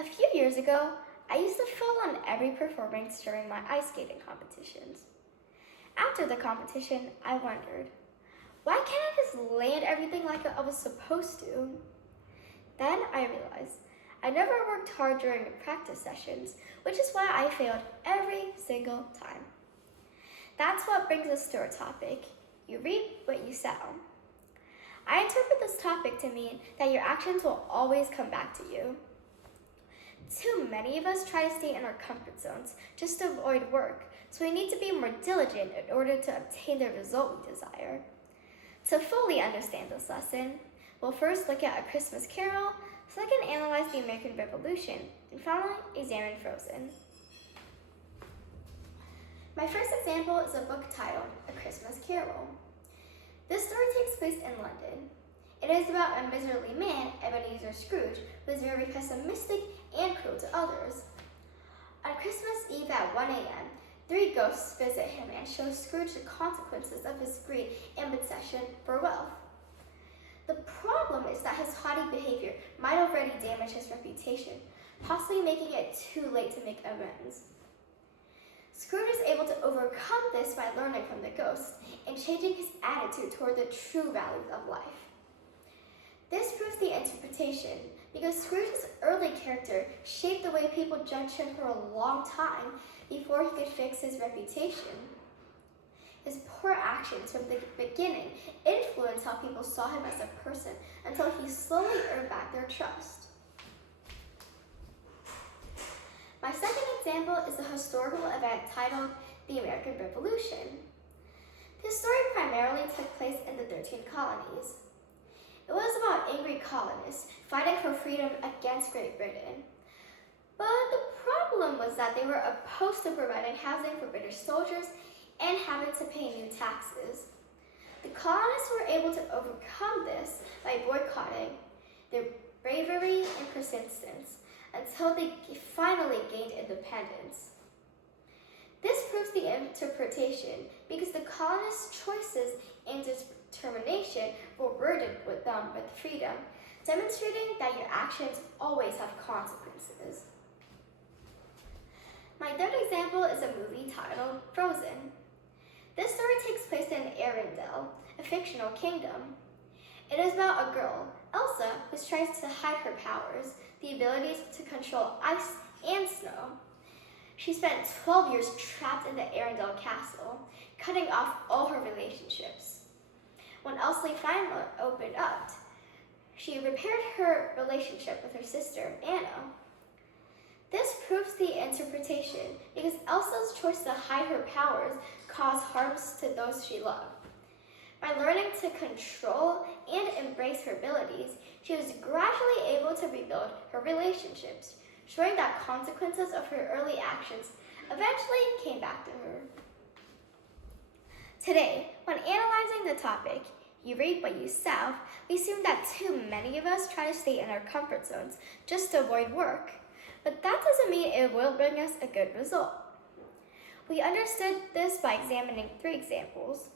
A few years ago, I used to fall on every performance during my ice skating competitions. After the competition, I wondered, why can't I just land everything like I was supposed to? Then I realized I never worked hard during practice sessions, which is why I failed every single time. That's what brings us to our topic. You reap what you sow. I interpret this topic to mean that your actions will always come back to you. Too many of us try to stay in our comfort zones just to avoid work, so we need to be more diligent in order to obtain the result we desire. To fully understand this lesson, we'll first look at A Christmas Carol, second analyze the American Revolution, and finally examine Frozen. My first example is a book titled A Christmas Carol. This story takes place in London. It is about a miserly man, Ebenezer Scrooge, who is very pessimistic and cruel to others. On Christmas Eve at 1 a.m., 3 ghosts visit him and show Scrooge the consequences of his greed and obsession for wealth. The problem is that his haughty behavior might already damage his reputation, possibly making it too late to make amends. Scrooge is able to overcome this by learning from the ghosts and changing his attitude toward the true values of life. This proves the interpretation because Scrooge's early character shaped the way people judged him for a long time before he could fix his reputation. His poor actions from the beginning influenced how people saw him as a person until he slowly earned back their trust. My second example is a historical event titled The American Revolution. This story primarily took place in the 13 colonies. It was about angry colonists fighting for freedom against Great Britain. But the problem was that they were opposed to providing housing for British soldiers and having to pay new taxes. The colonists were able to overcome this by boycotting, their bravery and persistence, until they finally gained independence. This proves the interpretation because the colonists' choices and determination were rewarded with freedom, demonstrating that your actions always have consequences. My third example is a movie titled Frozen. This story takes place in Arendelle, a fictional kingdom. It is about a girl, Elsa, who tries to hide her powers, the abilities to control ice and snow. She spent 12 years trapped in the Arendelle castle, cutting off all her relationships. When Elsa finally opened up, she repaired her relationship with her sister, Anna. This proves the interpretation because Elsa's choice to hide her powers caused harms to those she loved. By learning to control and embrace her abilities, she was gradually able to rebuild her relationships, showing that consequences of her early actions eventually came back to her. Today, when analyzing the topic, you reap what you sow, we assume that too many of us try to stay in our comfort zones just to avoid work. But that doesn't mean it will bring us a good result. We understood this by examining 3 examples: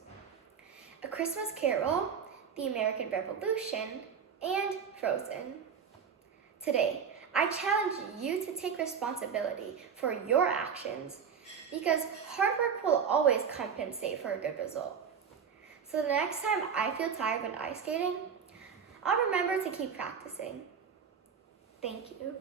A Christmas Carol, The American Revolution, and Frozen. Today, I challenge you to take responsibility for your actions because hard work will always compensate for a good result. So the next time I feel tired when ice skating, I'll remember to keep practicing. Thank you.